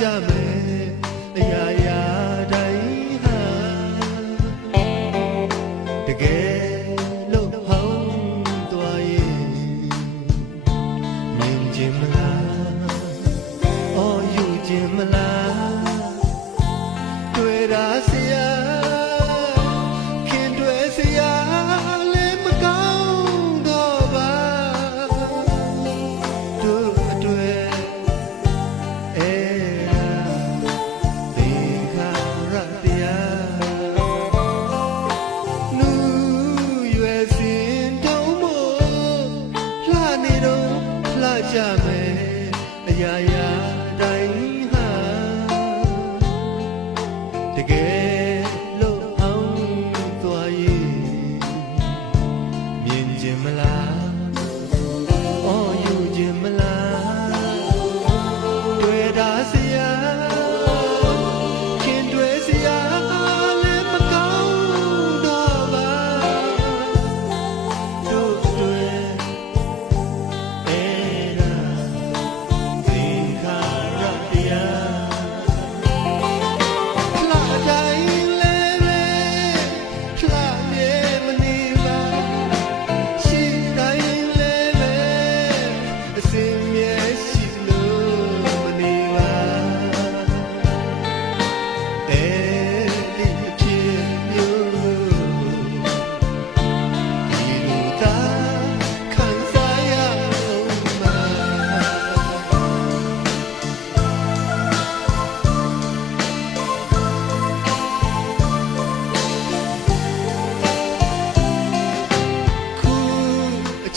ကြမယ်အရာရာတိုင်းဟာတကယ်လို့ဟောင်းသွားရင်မြင်ခြင်းမလားအော်ယူခြင်းမလား ကြမယ်အရာရာ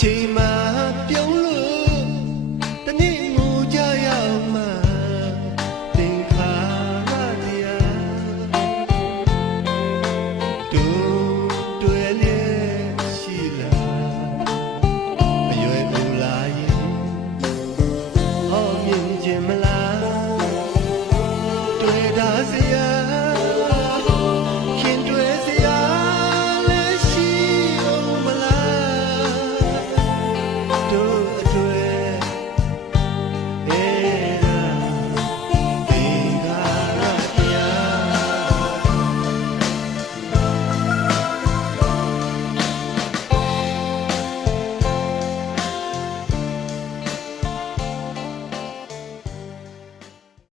ချိန်မှာပြုံးလို့တနေ့ငိုကြရမှသင်္ခါရတရားတူတွေ့လျက်ရှိလားအရွယ်ကူလာရင်ဟောမြင်ခြင်းမလားတွေ့တာစရာ